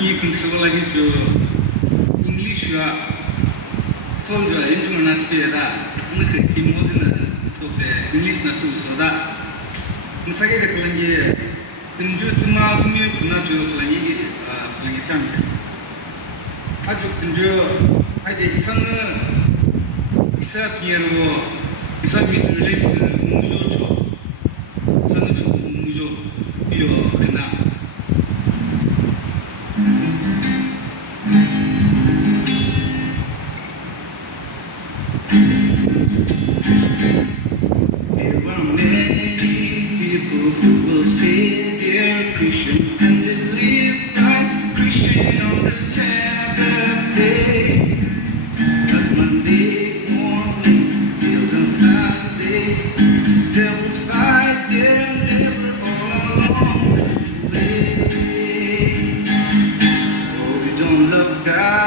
이 근처라기 그 잉글리시와 솔저 인중 나츠에다 오늘 김모드는 소대 잉글리시나 수소다 무사게 되는 게 근주 투마 투미 군나 줘 그러니 그러니 참 아주 근주 아이데 이상은 이사 피에로 이사 미스를 레미즈 무조초 저는 좀 무조 비어 그나 There are many people who will say they're Christian and they live like Christian on the Sabbath day. But Monday morning till on Sunday, they will fight their labor all along the way. Oh, we don't love God.